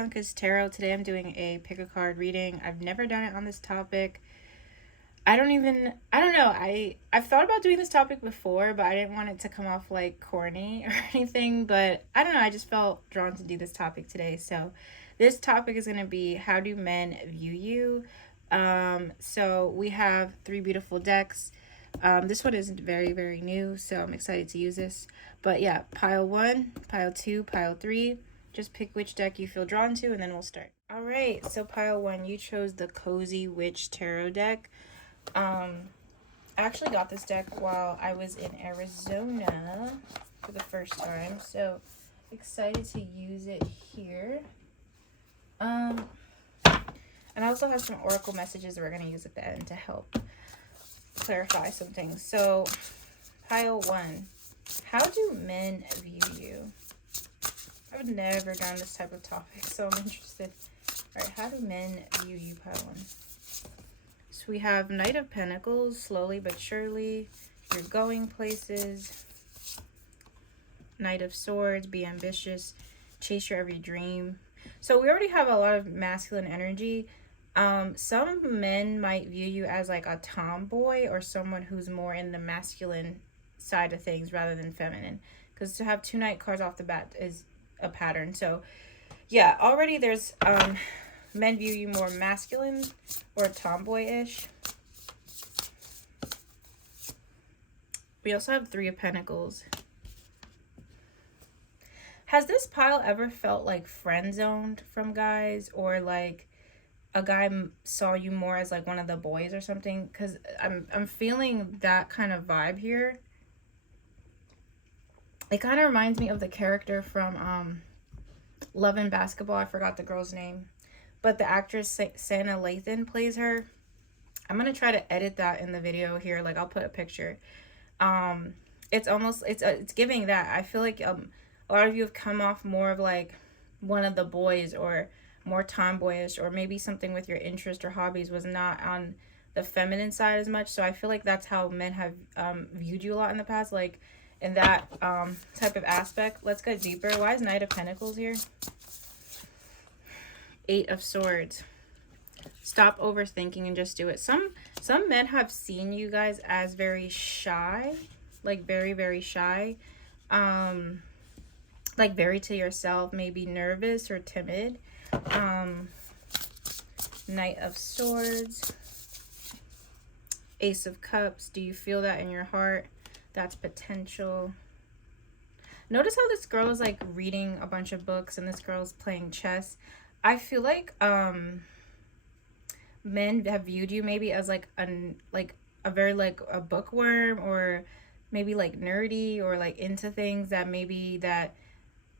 Bianca's Tarot. Today I'm doing a pick a card reading. I've never done it on this topic. I don't know. I've thought about doing this topic before, but I didn't want it to come off like corny or anything. But I don't know. I just felt drawn to do this topic today. So this topic is going to be, how do men view you? So we have three beautiful decks. This one isn't very, very new, so I'm excited to use this. But yeah, pile 1, pile 2, pile 3. Just pick which deck you feel drawn to, and then we'll start. All right, so pile 1, you chose the Cozy Witch Tarot deck. I actually got this deck while I was in Arizona for the first time, so excited to use it here. And I also have some oracle messages that we're going to use at the end to help clarify some things. So pile 1, how do men view you? I've never done this type of topic, so I'm interested. All right, how do men view you, pile 1? So we have Knight of Pentacles, slowly but surely, you're going places. Knight of Swords, be ambitious, chase your every dream. So we already have a lot of masculine energy. Some men might view you as like a tomboy or someone who's more in the masculine side of things rather than feminine. Because to have 2 Knight cards off the bat is a pattern. So yeah, already there's men view you more masculine or tomboyish. We also have 3 of Pentacles. Has this pile ever felt like friend zoned from guys, or like a guy saw you more as like one of the boys or something? Because I'm feeling that kind of vibe here. It kind of reminds me of the character from Love and Basketball. I forgot the girl's name, but the actress Sana Lathan plays her. I'm gonna try to edit that in the video here. Like, I'll put a picture. It's almost it's giving that. I feel like a lot of you have come off more of like one of the boys, or more tomboyish, or maybe something with your interest or hobbies was not on the feminine side as much. So I feel like that's how men have viewed you a lot in the past, like in that type of aspect. Let's go deeper. Why is Knight of Pentacles here? 8 of Swords. Stop overthinking and just do it. Some men have seen you guys as very shy, like very, very shy, like very to yourself, maybe nervous or timid. Knight of Swords, Ace of Cups. Do you feel that in your heart? That's potential. Notice how this girl is like reading a bunch of books and this girl's playing chess. I feel like men have viewed you maybe as like a very like a bookworm, or maybe like nerdy, or like into things that maybe that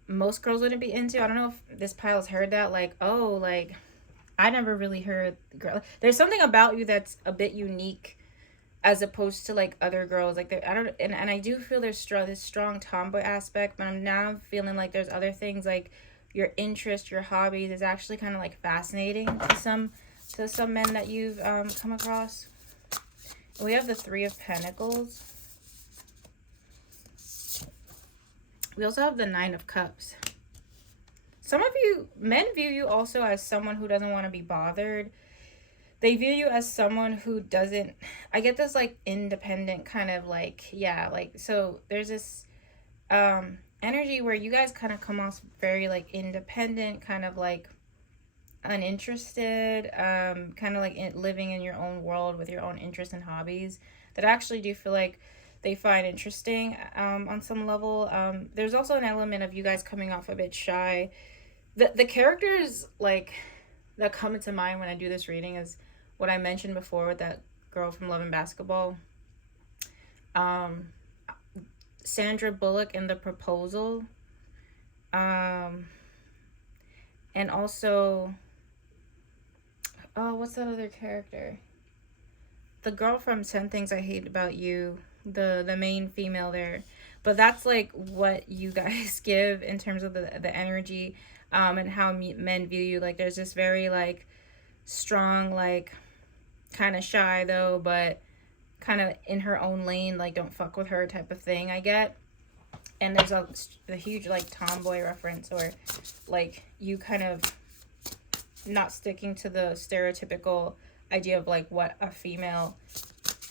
most girls wouldn't be into. I don't know if this pile's heard that, like, oh, like I never really heard girl. There's something about you that's a bit unique as opposed to like other girls. Like, I don't, and I do feel there's this strong tomboy aspect, but I'm now feeling like there's other things, like your interest, your hobbies is actually kind of like fascinating to some men that you've come across. We have the 3 of Pentacles. We also have the 9 of Cups. Some of you men view you also as someone who doesn't want to be bothered. They view you as someone who doesn't, I get this like independent kind of like, yeah, like, so there's this energy where you guys kind of come off very like independent, kind of like uninterested, kind of like living in your own world with your own interests and hobbies that I actually do feel like they find interesting on some level. There's also an element of you guys coming off a bit shy. The characters like that come into mind when I do this reading is what I mentioned before with that girl from Love and Basketball. Sandra Bullock in The Proposal. And also, oh, what's that other character? The girl from 10 Things I Hate About You, the main female there. But that's like what you guys give in terms of the energy, and how men view you. Like, there's this very like strong, like kind of shy though, but kind of in her own lane, like don't fuck with her type of thing, I get. And there's a huge like tomboy reference, or like you kind of not sticking to the stereotypical idea of like what a female,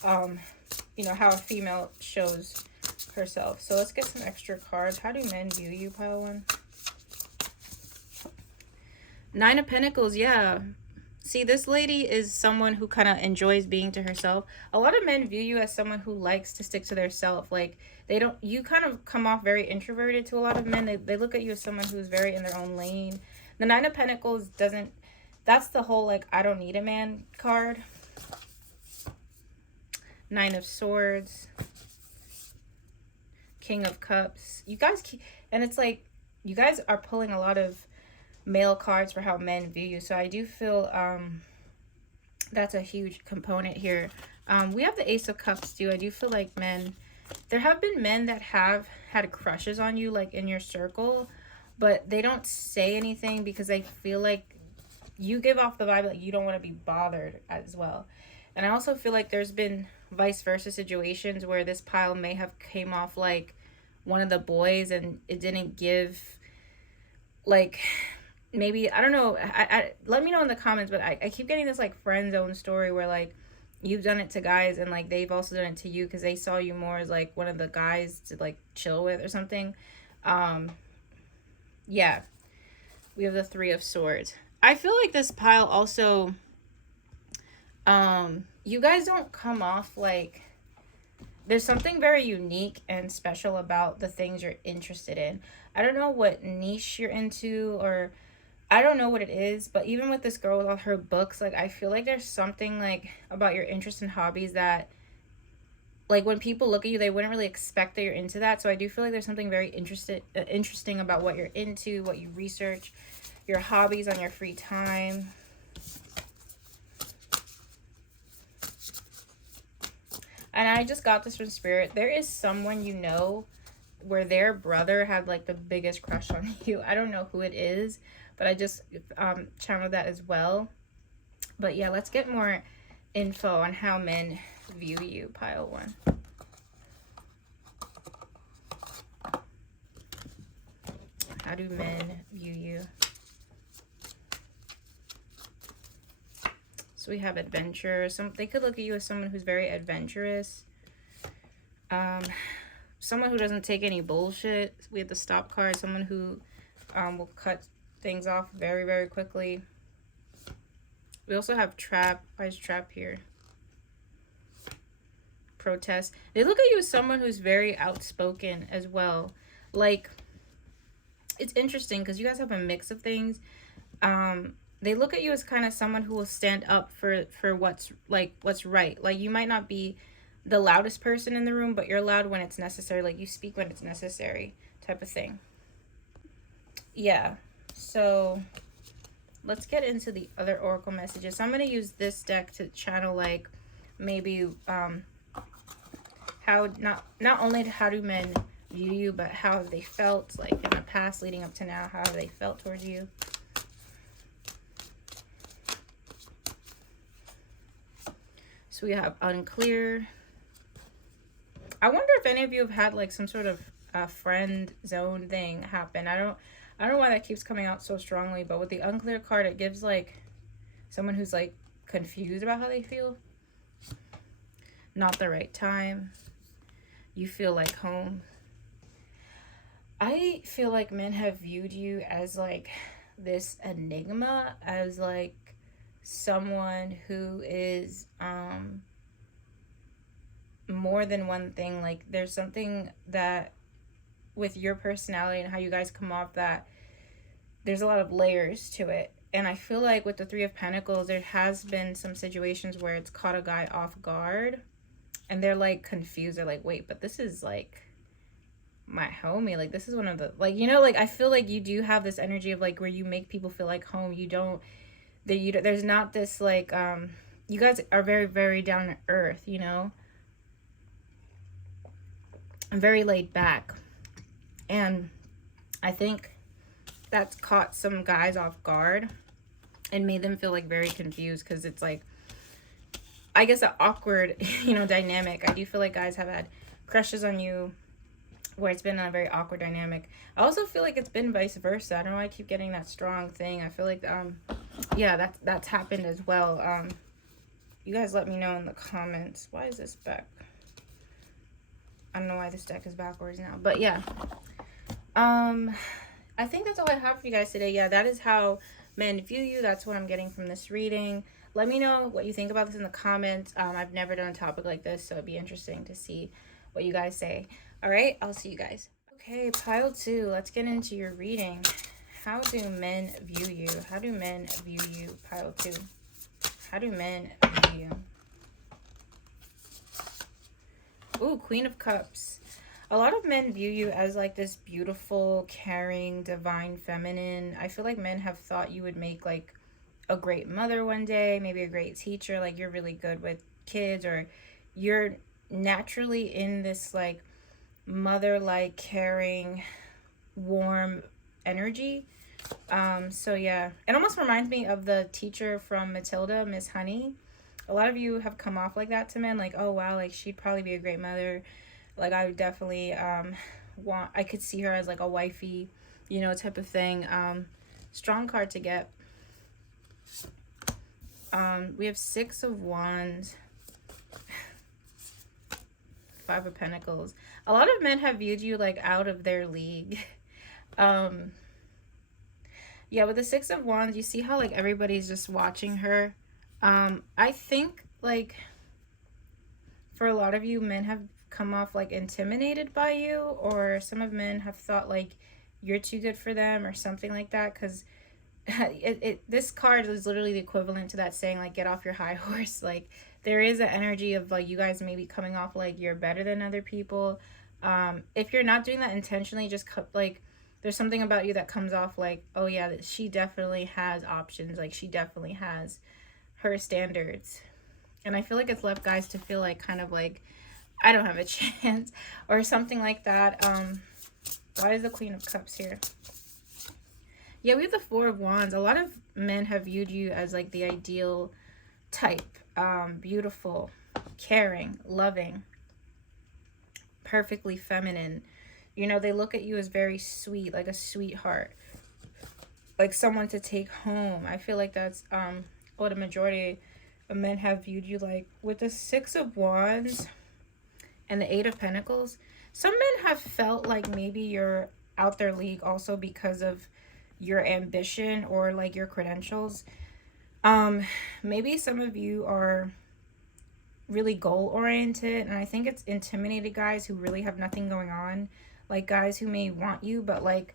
you know, how a female shows herself. So let's get some extra cards. How do men view you, pile one? Nine of Pentacles, yeah. See, this lady is someone who kind of enjoys being to herself. A lot of men view you as someone who likes to stick to their self. Like, they don't, you kind of come off very introverted to a lot of men. They look at you as someone who's very in their own lane. The Nine of Pentacles doesn't, that's the whole, like, I don't need a man card. Nine of Swords. King of Cups. You guys keep, and it's like, you guys are pulling a lot of male cards for how men view you. So I do feel that's a huge component here. We have the Ace of Cups too. I do feel like men, there have been men that have had crushes on you, like in your circle, but they don't say anything because they feel like you give off the vibe like you don't want to be bothered as well. And I also feel like there's been vice versa situations where this pile may have came off like one of the boys and it didn't give, like, maybe, I don't know, I let me know in the comments, but I keep getting this like friend zone story where like you've done it to guys and like they've also done it to you because they saw you more as like one of the guys to like chill with or something. Yeah, we have the Three of Swords. I feel like this pile also, you guys don't come off like, there's something very unique and special about the things you're interested in. I don't know what niche you're into, or I don't know what it is, but even with this girl with all her books, like I feel like there's something like about your interests and hobbies that, like, when people look at you, they wouldn't really expect that you're into that. So I do feel like there's something very interesting about what you're into, what you research, your hobbies on your free time. And I just got this from Spirit. There is someone you know where their brother had like the biggest crush on you. I don't know who it is, but I just channeled that as well. But yeah, let's get more info on how men view you, pile one. How do men view you? So we have adventure. They could look at you as someone who's very adventurous. Someone who doesn't take any bullshit. We have the Stop card. Someone who will cut things off very, very quickly. We also have Trap. Why is Trap here? Protest. They look at you as someone who's very outspoken as well. Like, it's interesting because you guys have a mix of things. They look at you as kind of someone who will stand up for what's right. Like, you might not be the loudest person in the room, but you're loud when it's necessary. Like, you speak when it's necessary, type of thing. Yeah. So let's get into the other oracle messages. So I'm going to use this deck to channel like maybe how not only how do men view you, but how have they felt like in the past leading up to now. How have they felt towards you? So we have unclear. I wonder if any of you have had like some sort of friend zone thing happen. I don't know why that keeps coming out so strongly, but with the unclear card, it gives like someone who's like confused about how they feel. Not the right time. You feel like home. I feel like men have viewed you as like this enigma, as like someone who is more than one thing. Like, there's something that with your personality and how you guys come off that there's a lot of layers to it. And I feel like with the Three of Pentacles, there has been some situations where it's caught a guy off guard and they're like confused. They're like, wait, but this is like my homie. Like, this is one of the, like, you know, like I feel like you do have this energy of like where you make people feel like home. There's not this like you guys are very, very down to earth, you know. I'm very laid back, and I think that's caught some guys off guard and made them feel like very confused, because it's like, I guess, an awkward, you know, dynamic. I do feel like guys have had crushes on you where it's been a very awkward dynamic. I also feel like it's been vice versa. I don't know why I keep getting that strong thing. I feel like yeah, that's happened as well. You guys let me know in the comments. Why is this back? I don't know why this deck is backwards now. But yeah. I think that's all I have for you guys today. Yeah, that is how men view you. That's what I'm getting from this reading. Let me know what you think about this in the comments. I've never done a topic like this, so it'd be interesting to see what you guys say. All right, I'll see you guys. Okay, pile 2. Let's get into your reading. How do men view you? How do men view you, pile 2? How do men view you? Ooh, Queen of Cups. A lot of men view you as like this beautiful, caring, divine feminine. I feel like men have thought you would make like a great mother one day, maybe a great teacher, like you're really good with kids, or you're naturally in this like mother-like, caring, warm energy. So yeah, it almost reminds me of the teacher from Matilda, Miss Honey. A lot of you have come off like that to men, like, oh wow, like she'd probably be a great mother. Like I would definitely I could see her as like a wifey, you know, type of thing. Strong card to get. We have 6 of Wands, 5 of Pentacles. A lot of men have viewed you like out of their league. Yeah, with the 6 of Wands, you see how like everybody's just watching her. I think like for a lot of you, men have come off like intimidated by you, or some of men have thought like you're too good for them or something like that, because this card is literally the equivalent to that saying like get off your high horse. Like there is an energy of like you guys maybe coming off like you're better than other people. If you're not doing that intentionally, just like there's something about you that comes off like, oh yeah, she definitely has options, like she definitely has her standards. And I feel like it's left guys to feel like kind of like I don't have a chance or something like that. Why is the Queen of Cups here? Yeah, we have the 4 of Wands. A lot of men have viewed you as like the ideal type. Beautiful, caring, loving, perfectly feminine. You know, they look at you as very sweet, like a sweetheart, like someone to take home. I feel like that's what a majority of men have viewed you like. With the 6 of Wands and the 8 of Pentacles, some men have felt like maybe you're out their league also because of your ambition or like your credentials. Maybe some of you are really goal oriented, and I think it's intimidated guys who really have nothing going on, like guys who may want you but like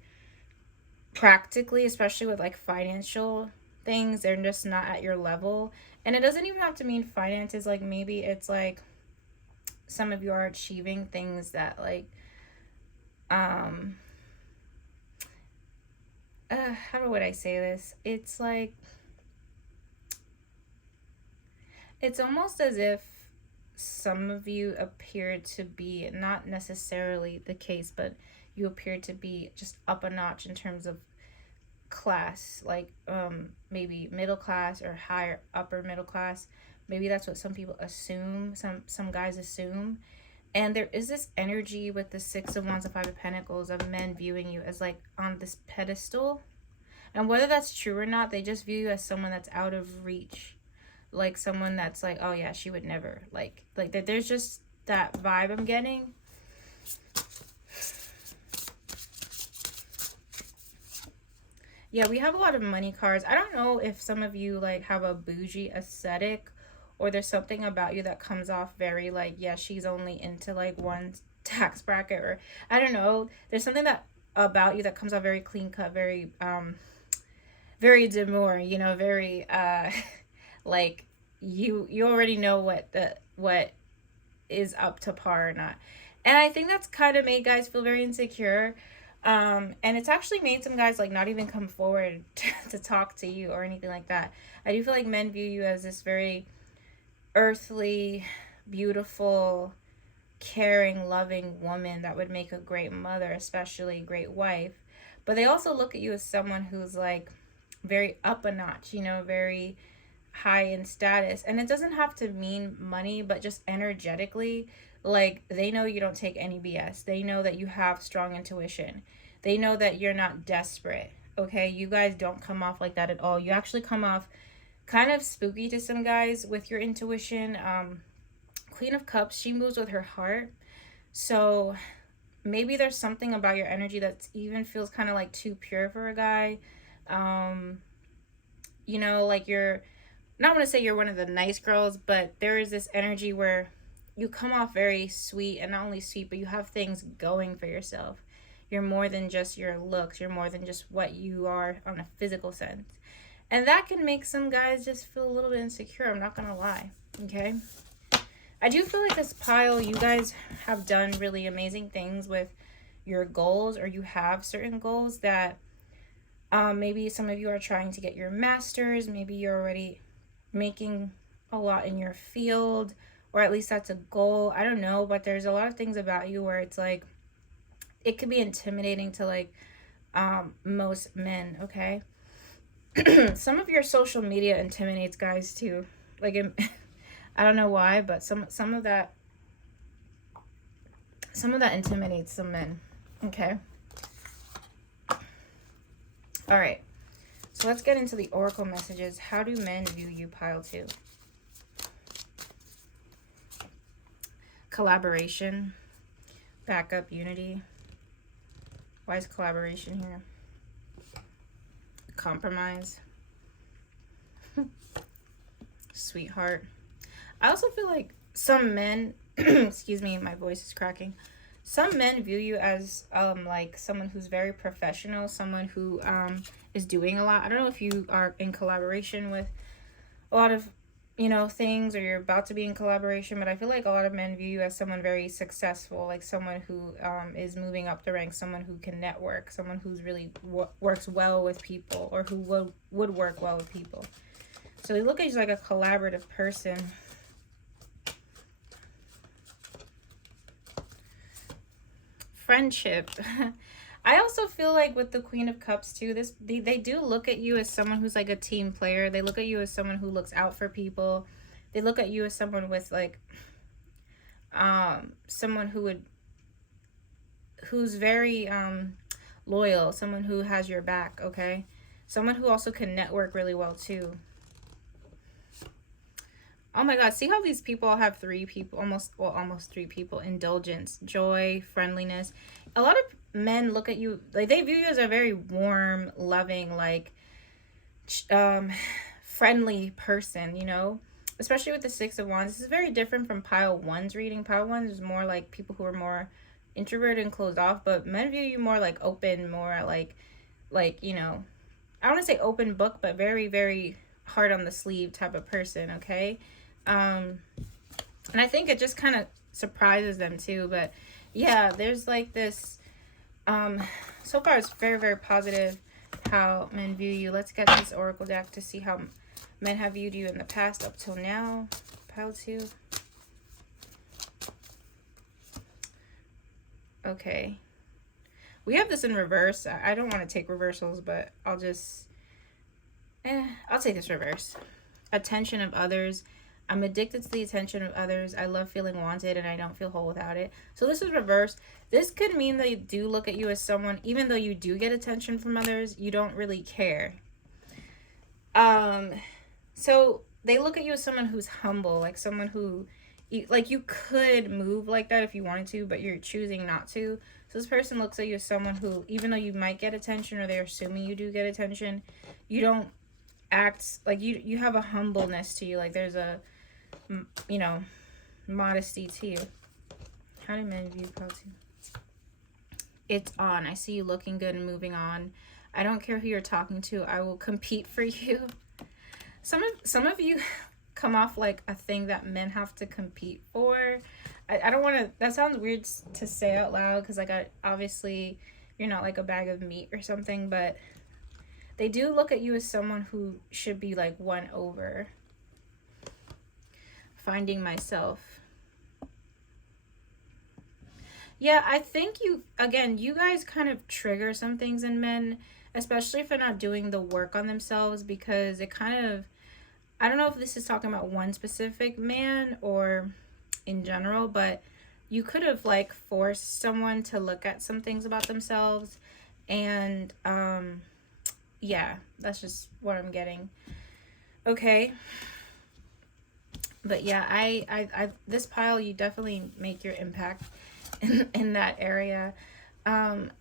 practically, especially with like financial things, they're just not at your level. And it doesn't even have to mean finances, like maybe it's like some of you are achieving things that like how would I say this? It's like it's almost as if some of you appear to be, not necessarily the case, but you appear to be just up a notch in terms of class, like maybe middle class or higher upper middle class. Maybe that's what some people assume, some guys assume. And there is this energy with the 6 of Wands and 5 of Pentacles of men viewing you as like on this pedestal. And whether that's true or not, they just view you as someone that's out of reach. Like someone that's like, oh yeah, she would never. Like that. There's just that vibe I'm getting. Yeah, we have a lot of money cards. I don't know if some of you like have a bougie aesthetic, or there's something about you that comes off very like, yeah, she's only into like one tax bracket, or I don't know. There's something that about you that comes off very clean cut, very very demure, you know, very like you already know what is up to par or not. And I think that's kind of made guys feel very insecure. And it's actually made some guys like not even come forward to talk to you or anything like that. I do feel like men view you as this very earthly, beautiful, caring, loving woman that would make a great mother, especially a great wife. But they also look at you as someone who's like very up a notch, you know, very high in status. And it doesn't have to mean money, but just energetically, Like, they know you don't take any BS. They know that you have strong intuition. They know that you're not desperate. Okay, you guys don't come off like that at all. You actually come off kind of spooky to some guys with your intuition. Queen of Cups, she moves with her heart. So maybe there's something about your energy that even feels kind of like too pure for a guy. Um, you know, like you're not going to say you're one of the nice girls, but there is this energy where you come off very sweet, and not only sweet, but you have things going for yourself. You're more than just your looks. You're more than just what you are on a physical sense. And that can make some guys just feel a little bit insecure. I'm not going to lie. Okay. I do feel like this pile, you guys have done really amazing things with your goals, or you have certain goals that maybe some of you are trying to get your master's. Maybe you're already making a lot in your field, or at least that's a goal. I don't know, but there's a lot of things about you where it's like, it could be intimidating to like most men, okay? Some of your social media intimidates guys too. Like, I don't know why, but some of that intimidates some men. Okay. All right. So let's get into the oracle messages. How do men view you, pile 2? Collaboration, backup, unity. Why is collaboration here? Compromise. Sweetheart. I also feel like some men, excuse me, my voice is cracking. Some men view you as like someone who's very professional, someone who is doing a lot. I don't know if you are in collaboration with a lot of, you know, things, or you're about to be in collaboration, but I feel like a lot of men view you as someone very successful, like someone who is moving up the ranks, someone who can network, someone who's really works well with people, or who would work well with people. So they look at you like a collaborative person. Friendship. I also feel like with the Queen of Cups too, they do look at you as someone who's like a team player. They look at you as someone who looks out for people. They look at you as someone with like someone who's very loyal, someone who has your back, okay? Someone who also can network really well too. Oh my God, see how these people all have 3 people, almost 3 people. Indulgence, joy, friendliness. A lot of men look at you, like they view you as a very warm, loving, like friendly person, you know? Especially with the 6 of Wands. This is very different from pile 1's reading. Pile 1 is more like people who are more introverted and closed off, but men view you more like open, more like, you know, I want to say open book, but very, very hard on the sleeve type of person, okay? And I think it just kind of surprises them too. But yeah, there's like this, so far it's very, very positive how men view you. Let's get this oracle deck to see how men have viewed you in the past up till now. Pile 2. Okay. We have this in reverse. I don't want to take reversals, but I'll just, I'll take this reverse. Attention of others. I'm addicted to the attention of others. I love feeling wanted, and I don't feel whole without it. So this is reverse. This could mean they do look at you as someone, even though you do get attention from others, you don't really care. So they look at you as someone who's humble, like someone who, you could move like that if you wanted to, but you're choosing not to. So this person looks at you as someone who, even though you might get attention, or they're assuming you do get attention, you don't act like you have a humbleness to you. Like there's a, you know, modesty to you. How do men view Pelty? It's on. I see you looking good and moving on. I don't care who you're talking to. I will compete for you. Some of you come off like a thing that men have to compete for. I don't want to, that sounds weird to say out loud, because like obviously you're not like a bag of meat or something, but they do look at you as someone who should be like won over. Finding myself. Yeah, I think you guys kind of trigger some things in men, especially if they're not doing the work on themselves, because it kind of, I don't know if this is talking about one specific man or in general, but you could have like forced someone to look at some things about themselves, and yeah, that's just what I'm getting. Okay. But yeah, I this pile, you definitely make your impact in that area. And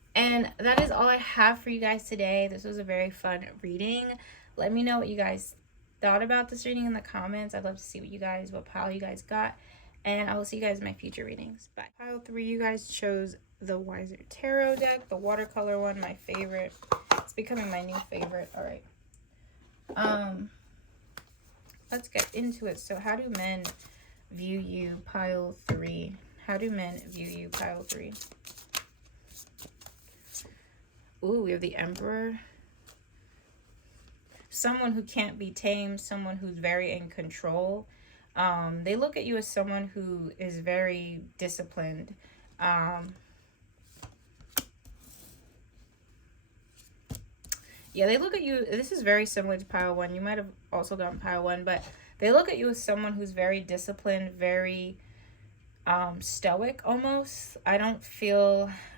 that is all I have for you guys today. This was a very fun reading. Let me know what you guys thought about this reading in the comments. I'd love to see what pile you guys got. And I will see you guys in my future readings. Bye. Pile 3, you guys chose the Wiser Tarot deck, the watercolor one, my favorite. It's becoming my new favorite. All right. Let's get into it. So how do men view you, pile 3? How do men view you, pile 3? Ooh, we have the Emperor. Someone who can't be tamed, someone who's very in control. They look at you as someone who is very disciplined. Yeah, they look at you. This is very similar to pile 1. You might have also gotten pile 1, but they look at you as someone who's very disciplined, very stoic almost. I don't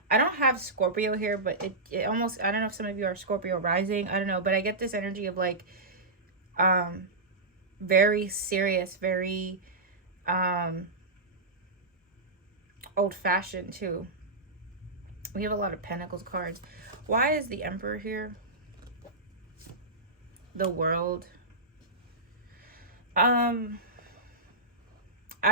have Scorpio here, but it almost, I don't know if some of you are Scorpio rising, I don't know, but I get this energy of like very serious, very old-fashioned too. We have a lot of Pentacles cards. Why is the Emperor here? The World. I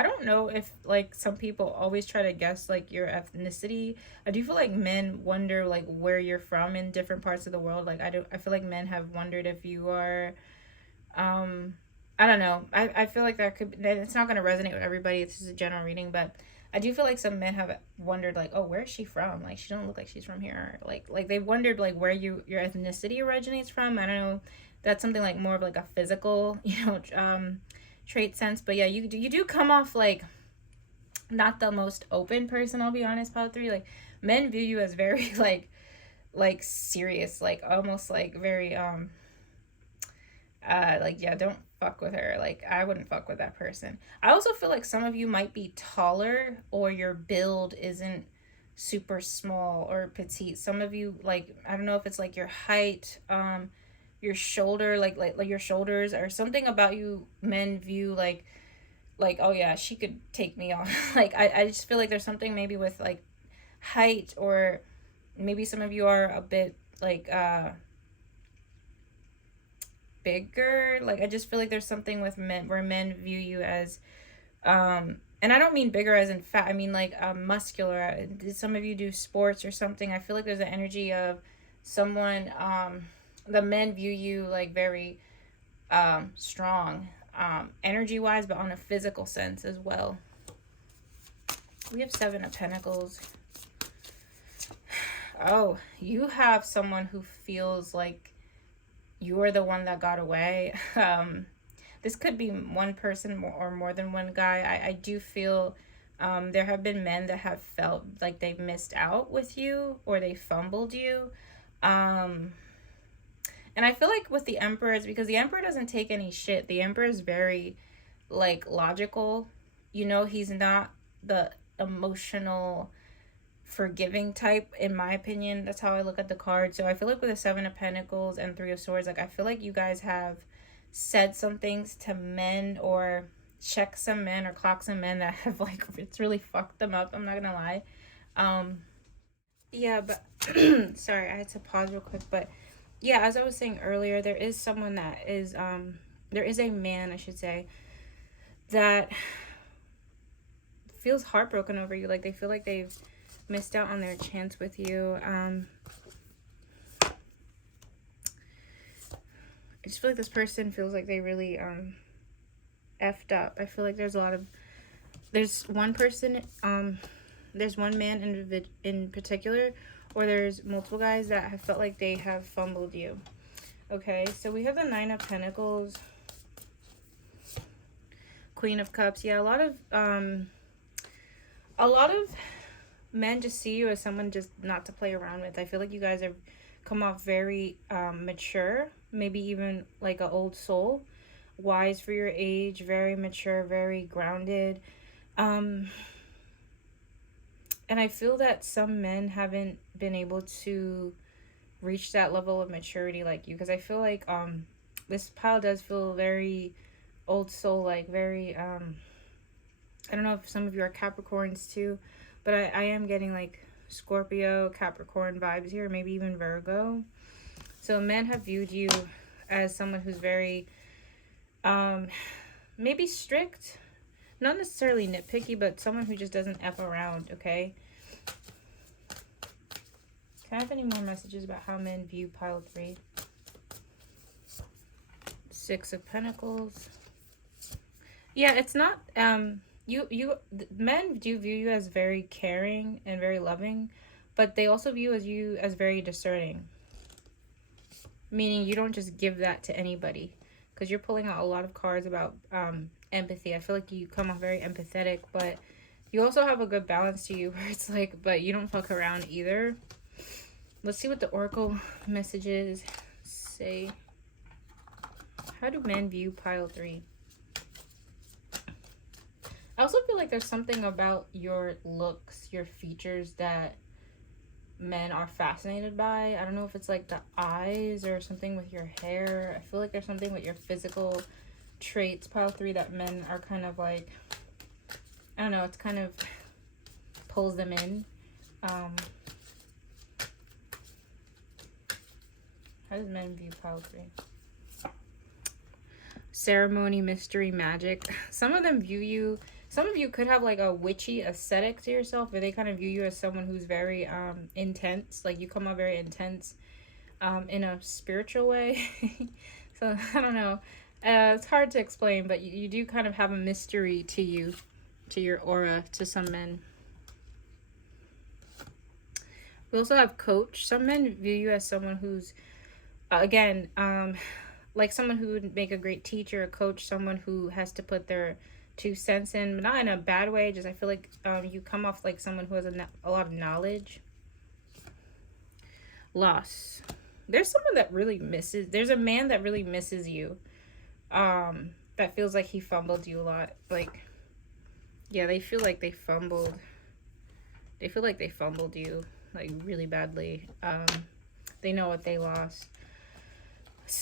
don't know if like some people always try to guess like your ethnicity. I do feel like men wonder like where you're from in different parts of the world. Like I feel like men have wondered if you are I don't know. I feel like it's not going to resonate with everybody. This is a general reading, but I do feel like some men have wondered like, oh, where is she from? Like she don't look like she's from here. Like they wondered like where your ethnicity originates from. I don't know. That's something like more of like a physical, trait sense. But yeah, you do come off like not the most open person, I'll be honest, pile 3. Like men view you as very like serious, like almost like very like, yeah, don't fuck with her. Like I wouldn't fuck with that person. I also feel like some of you might be taller, or your build isn't super small or petite. Some of you, like, I don't know if it's like your height, your shoulder, like your shoulders, or something about you men view like oh yeah, she could take me on. Like I just feel like there's something maybe with like height, or maybe some of you are a bit like bigger. Like I just feel like there's something with men where men view you as and I don't mean bigger as in fat, I mean like muscular. Some of you do sports or something. I feel like there's an energy of someone the men view you like very strong energy wise, but on a physical sense as well. We have 7 of Pentacles. Oh, you have someone who feels like you're the one that got away. This could be one person or more than one guy. I do feel there have been men that have felt like they missed out with you, or they fumbled you. And I feel like with the Emperor, it's because the Emperor doesn't take any shit. The Emperor is very, like, logical. He's not the emotional, forgiving type, in my opinion. That's how I look at the card. So I feel like with the 7 of Pentacles and 3 of Swords, like, I feel like you guys have said some things to men, or checked some men, or clocked some men that have, like, it's really fucked them up. I'm not gonna lie. Yeah, but, sorry, I had to pause real quick, but yeah, as I was saying earlier, there is someone that is, there is a man, I should say, that feels heartbroken over you. Like, they feel like they've missed out on their chance with you. I just feel like this person feels like they really, effed up. I feel like there's one person, there's one man in particular, or there's multiple guys that have felt like they have fumbled you. Okay, so we have the 9 of Pentacles, Queen of Cups. Yeah, a lot of men just see you as someone just not to play around with. I feel like you guys have come off very mature, maybe even like an old soul, wise for your age, very mature, very grounded. And I feel that some men haven't been able to reach that level of maturity like you, because I feel like this pile does feel very old soul, like very I don't know if some of you are Capricorns too, but I am getting like Scorpio, Capricorn vibes here, maybe even Virgo. So men have viewed you as someone who's very maybe strict, not necessarily nitpicky, but someone who just doesn't F around, okay? Can I have any more messages about how men view pile 3? Six of Pentacles. Yeah, it's not men do view you as very caring and very loving, but they also view you as very discerning. Meaning you don't just give that to anybody, because you're pulling out a lot of cards about empathy. I feel like you come off very empathetic, but you also have a good balance to you where it's like, but you don't fuck around either. Let's see what the Oracle messages say. How do men view pile 3? I also feel like there's something about your looks, your features, that men are fascinated by. I don't know if it's like the eyes or something with your hair. I feel like there's something with your physical traits, pile 3, that men are kind of like, I don't know, it's kind of pulls them in. How does men view pile 3? Ceremony, mystery, magic. Some of them view you, some of you could have like a witchy aesthetic to yourself, but they kind of view you as someone who's very intense. Like you come out very intense in a spiritual way. So I don't know. It's hard to explain, but you do kind of have a mystery to you, to your aura, to some men. We also have coach. Some men view you as someone who's, again, like someone who would make a great teacher, a coach, someone who has to put their 2 cents in, but not in a bad way. Just I feel like you come off like someone who has a lot of knowledge. Loss. There's someone that really misses. There's a man that really misses you. That feels like he fumbled you a lot. Like, yeah, they feel like they fumbled. They feel like they fumbled you like really badly. They know what they lost.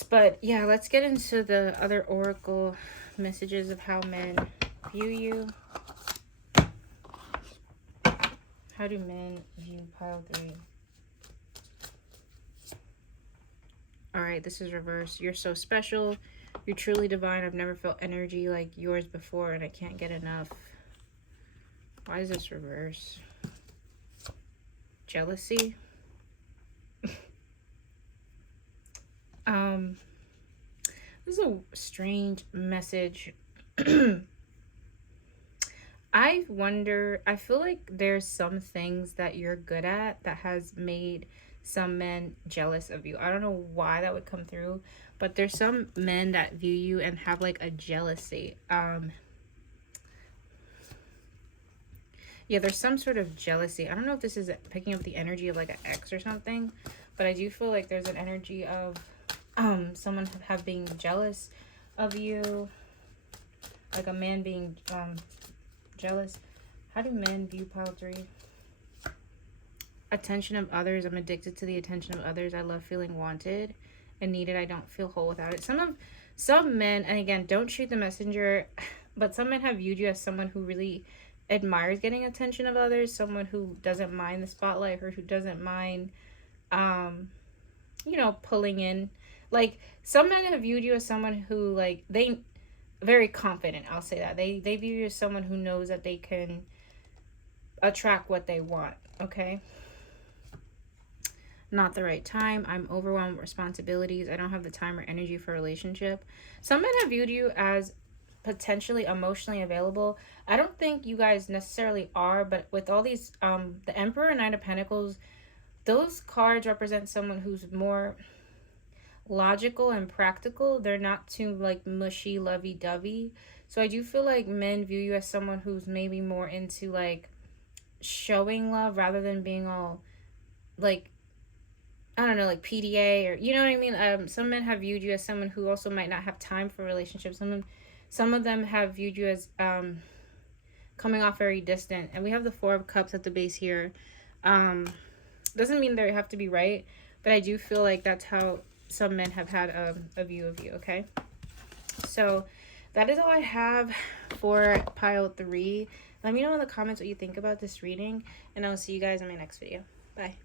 But yeah, let's get into the other oracle messages of how men view you. How do men view pile 3? Alright, this is reverse. You're so special. You're truly divine. I've never felt energy like yours before, and I can't get enough. Why is this reverse? Jealousy. This is a strange message. I wonder, I feel like there's some things that you're good at that has made some men jealous of you. I don't know why that would come through, but there's some men that view you and have like a jealousy. Yeah, there's some sort of jealousy. I don't know if this is picking up the energy of like an ex or something, but I do feel like there's an energy of someone being jealous of you, like a man being jealous. How do men view pile 3? Attention of others. I'm addicted to the attention of others. I love feeling wanted and needed. I don't feel whole without it. Some men, and again, don't shoot the messenger, but some men have viewed you as someone who really admires getting attention of others, someone who doesn't mind the spotlight, or who doesn't mind pulling in. Like, some men have viewed you as someone who, like, they very confident, I'll say that. They view you as someone who knows that they can attract what they want, okay? Not the right time. I'm overwhelmed with responsibilities. I don't have the time or energy for a relationship. Some men have viewed you as potentially emotionally available. I don't think you guys necessarily are, but with all these, the Emperor and Knight of Pentacles, those cards represent someone who's more logical and practical. They're not too like mushy, lovey-dovey. So I do feel like men view you as someone who's maybe more into like showing love rather than being all like, I don't know, like PDA, or you know what I mean. Some men have viewed you as someone who also might not have time for relationships. Some of them have viewed you as coming off very distant. And we have the Four of Cups at the base here. Doesn't mean they have to be right, but I do feel like that's how some men have had a view of you, okay? So that is all I have for pile 3. Let me know in the comments what you think about this reading, and I'll see you guys in my next video. Bye.